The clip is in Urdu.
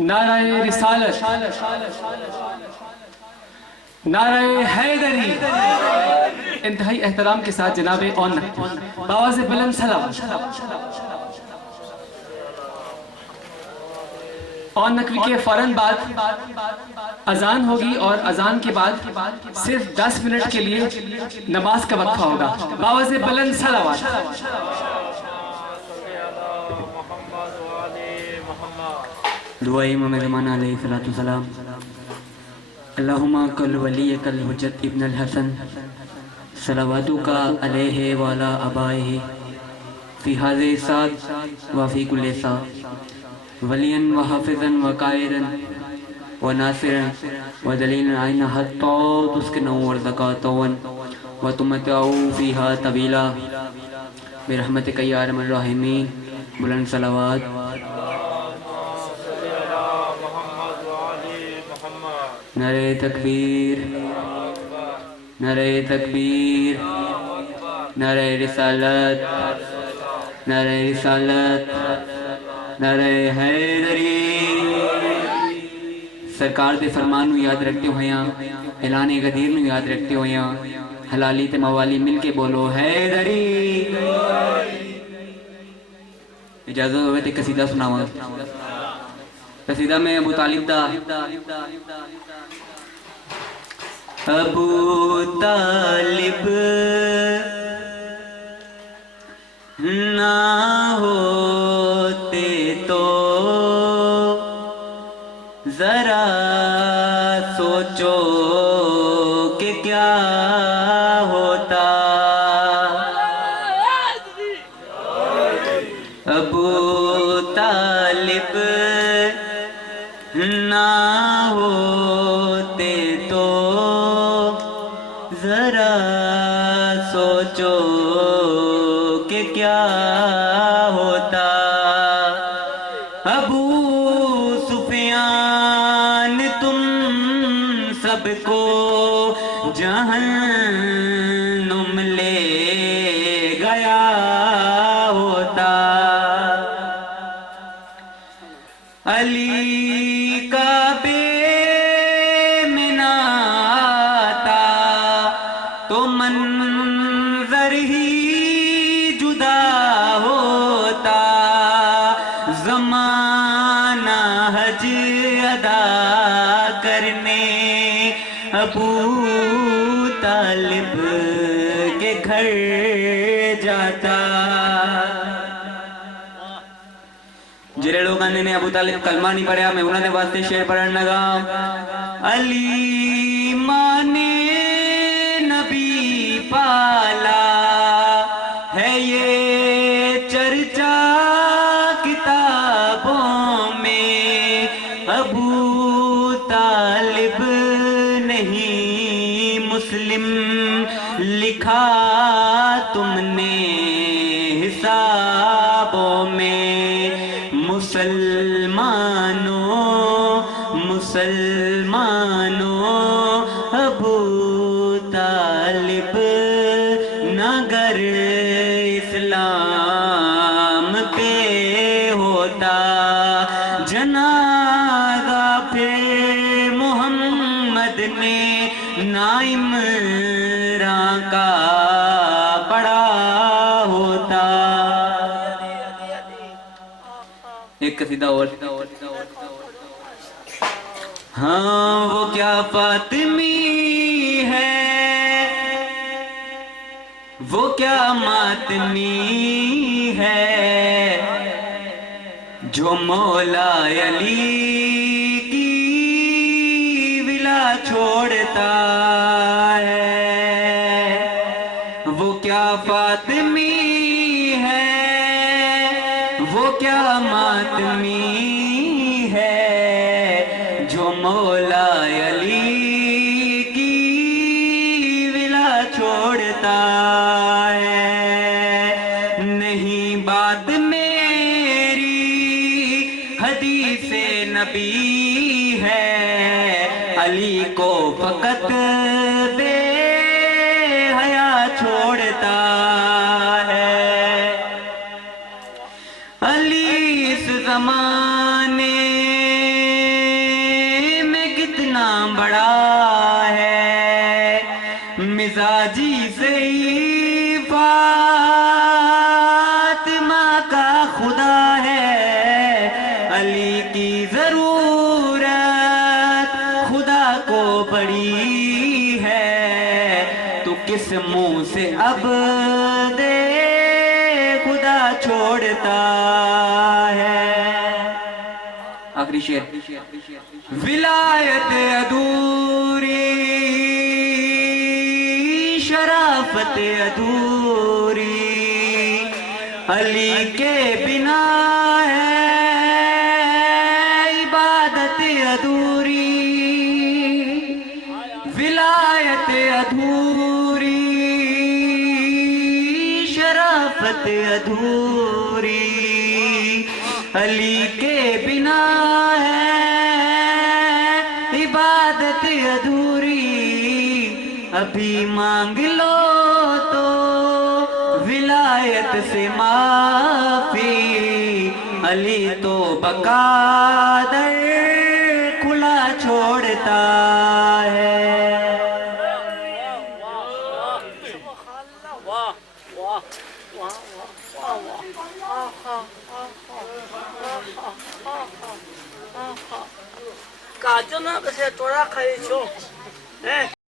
نعرہ رسالت، نعرہ حیدری، انتہائی احترام کے ساتھ جناب اون نقوی باواز بلند سلام. اون نقوی کے فوراً بعد اذان ہوگی اور اذان کے بعد صرف 10 منٹ کے لیے نماز کا وقفہ ہوگا. باواز بلند صلوات. دعائے امام زمانہ علیہ السلام. اللہم کل ولیک الحجت ابن الحسن صلواتک علیہ وعلا آبائہ فی حاضر ساعت وفی کل ساعت ولیا و حافظا و قائدا و ناصرا و دلیلا عین حتی تسکنوا ورزقاتوا و تمتعوا فیہا طویلا برحمتک یا ارحم الراحمین. بلند صلوات. نعرہ تکبیر، نعرہ تکبیر، نعرہ رسالت، نعرہ رسالت، نعرہ حیدری. سرکار دے فرمان نو یاد رکھتے ہویاں، اعلان غدیر نو یاد رکھتے ہویاں، حلالی تے موالی مل کے بولو حیدری. اجازت ہوئے تے قصیدہ سناواں. قصیدہ میں ابو طالب دا. ابو طالب نہ ہوتے تو ذرا سوچو کہ کیا ہوتا. ابو طالب نہ ہوتے تو ذرا سوچو کہ کیا ہوتا. ابو سفیان تم سب کو جہنم لے گیا ہوتا. علی کعبے میں نہ آتا تو منظر ہی جدا ہوتا. زمانہ حج ادا کرنے ابو طالب کے گھر جاتا. جڑے لوگاں نے ابو طالب کلمہ نہیں پڑھیا میں انہوں نے واسطے شعر پڑھن لگا. علی ماں نے نبی پالا ہے یہ چرچا کتابوں میں. ابو طالب نہیں مسلم لکھا تم نے حسابوں میں. مسلمانوں ابو طالب نہ گر اسلام پہ ہوتا. جنازہ پھر محمد نے نائم عمران کا پڑا ہوتا. ایک قصیدہ اور. ہاں وہ کیا فاطمی ہے، وہ کیا ماتمی ہے، جو مولا علی کی ولا چھوڑتا ہے. وہ کیا فاطمی ہے، وہ کیا ماتمی ہے، جو مولا علی کی ولا چھوڑتا ہے. نہیں بات میری حدیث نبی ہے، علی کو فقط بے حیا چھوڑتا ہے. علی اس زمانے آخری شعر. ولایت ادھوری شرافت ادھوری علی کے بنا ہے عبادت ادھوری. ولایت ادھوری شرافت ادھوری علی کے بنا ہے عبادت ادھوری. ابھی مانگ لو تو ولایت سے معافی علی تو بقادر کھلا چھوڑتا ہے. 가져나 그새 돌아가야죠.